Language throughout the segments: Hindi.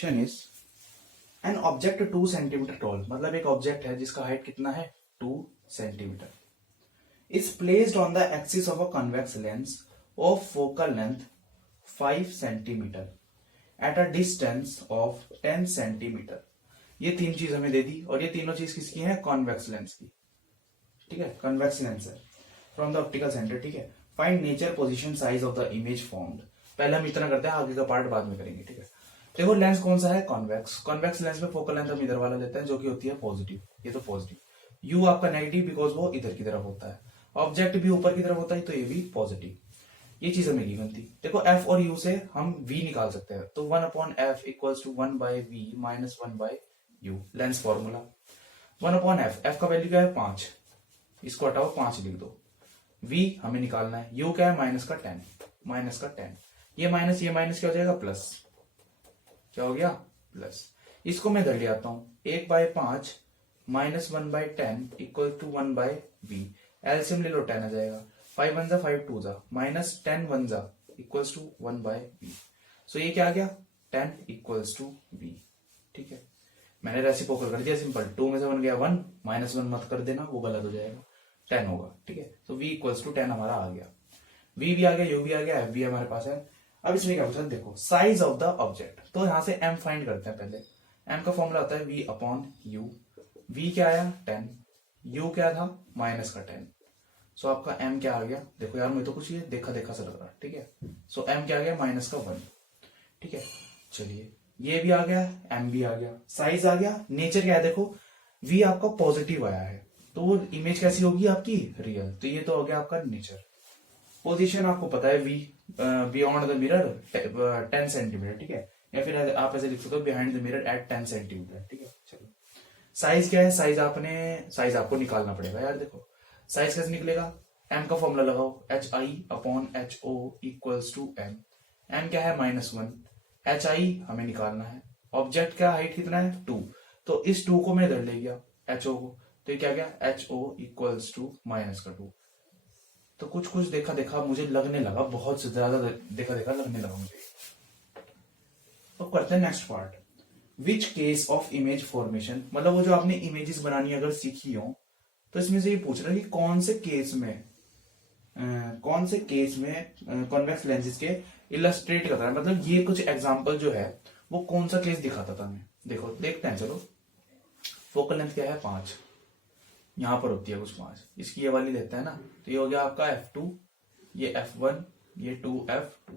Question is an object 2 centimetre toll, मतलब एक ऑब्जेक्ट है जिसका हाइट कितना है 2 centimetre, is placed on the axis of a convex lens of focal length 5 centimetre at a distance of 10 centimetre. ये तीन चीज हमें दे दी और ये तीनों चीज किसकी है, कॉन्वेक्स लेंस की। ठीक है, कन्वेक्स लेंस है फ्रॉम द ऑप्टिकल सेंटर। ठीक है, find nature position size of the image formed. पहले हम इतना करते हैं, आगे का पार्ट बाद में करेंगे। ठीक है, देखो लेंस कौन सा है, कॉन्वेक्स। कॉन्वेक्स लेंस में फोकल लेंथ हम इधर वाला लेते हैं जो कि होती है पॉजिटिव, ये तो पॉजिटिव। यू आपका नेगेटिव बिकॉज वो इधर की तरफ होता है। ऑब्जेक्ट भी ऊपर की तरफ होता है तो ये भी पॉजिटिव। ये चीज हमें गिवन थी। देखो एफ और यू से हम वी निकाल सकते हैं, तो 1/f equals to 1/v minus 1/u, lens formula 1/f। F का वैल्यू क्या है 5, इसको हटाओ 5 लिख दो। v हमें निकालना है, u क्या है माइनस का 10, माइनस का 10। ये माइनस क्या हो जाएगा प्लस, क्या हो गया प्लस। इसको मैं इधर ले आता हूं, 1/5 minus 1/10 equal to 1/v। LCM ले लो 10 आ जाएगा, 5 1 जा 5 2 जा माइनस 10 1 जा इक्वल्स टू 1/v। सो ये क्या आ गया 10 इक्वल्स टू v। ठीक है, मैंने रेसिप्रोकल कर दिया सिंपल, 2 में से 1 गया 1, माइनस 1 मत कर देना, वो गलत हो जाएगा, 10 होगा। ठीक है, तो v इक्वल्स टू 10 हमारा आ गया, v भी आ गया, u भी आ गया, f भी हमारे पास है। अब इसमें क्या पूछा, देखो साइज ऑफ द ऑब्जेक्ट, तो यहां से m फाइंड करते हैं। पहले m का फॉर्मूला होता है v/u। v क्या आया 10, u क्या था माइनस का 10। सो आपका m क्या आ गया, देखो यार मैं तो कुछ ये देखा देखा सा लग रहा है। ठीक है, सो m क्या आ गया माइनस का 1। ठीक है, चलिए ये भी आ गया, m भी आ गया, साइज आ गया। नेचर क्या है, देखो v आपका पॉजिटिव आया है तो वो इमेज कैसी होगी आपकी रियल, तो ये तो हो गया आपका नेचर। पोजीशन आपको पता है v beyond the mirror 10 centimetre. ठीक है, या फिर आप ऐसे लिख सकते हो behind the mirror at 10 centimetre. ठीक है, चलो साइज क्या है, साइज आपको निकालना पड़ेगा यार। देखो साइज कैसे निकलेगा, m का फॉर्मूला लगाओ, HI/HO equals to m। m क्या है -1, HI हमें निकालना है। ऑब्जेक्ट का हाइट कितना है 2, तो इस 2 को मैं इधर ले गया HO को, तो ये क्या गया HO इक्वल्स टू -2। तो कुछ कुछ देखा देखा मुझे लगने लगा, बहुत से ज्यादा देखा देखा लगने लगा मुझे। तो करते हैं next part, which case of image formation, मतलब वो जो आपने इमेजेस बनानी अगर सीखी हो तो इसमें से ये पूछ रहा है कि कौन से केस में कॉन्वेक्स लेंसेज के इलस्ट्रेट करता है, मतलब ये कुछ एग्जांपल जो है वो कौन सा केस दिखाता था हमें। देखो देखते हैं, चलो फोकल लेंथ क्या है 5, यहां पर होती है कुछ 5, इसकी ये वाली लेते हैं ना, तो ये हो गया आपका f2, ये f1, ये 2f2।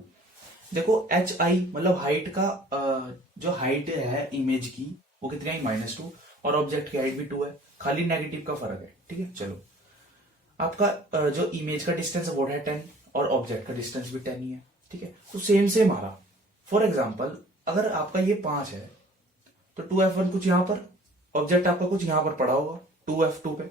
देखो HI मतलब हाइट का जो हाइट है इमेज की वो कितनी आई -2, और ऑब्जेक्ट की हाइट भी 2 है, खाली नेगेटिव का फर्क है। ठीक है, चलो आपका जो इमेज का डिस्टेंस है वो है 10 और ऑब्जेक्ट का डिस्टेंस भी 10 ही है। ठीक है, तो सेम आ रहा। फॉर एग्जाम्पल अगर आपका ये 5 है तो 2f1 कुछ यहां पर, ऑब्जेक्ट आपका कुछ यहां पर पड़ा होगा 2f2 पे,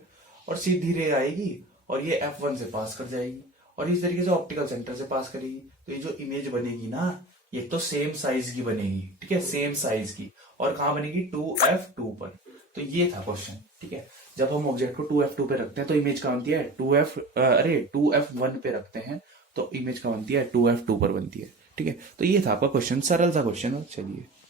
और सीधी रे आएगी और ये f1 से पास कर जाएगी और इस तरीके से ऑप्टिकल सेंटर से पास करेगी। तो ये जो इमेज बनेगी ना ये तो सेम साइज की बनेगी। ठीक है, सेम साइज की, और कहां बनेगी 2f2 पर। तो ये था क्वेश्चन। ठीक है, जब हम ऑब्जेक्ट को 2f2 पे रखते हैं तो इमेज कहां बनती है 2f1 पे रखते हैं तो इमेज कहां बनती है 2f2 पर बनती है। ठीक है, तो ये था आपका क्वेश्चन, सरल सा क्वेश्चन। चलिए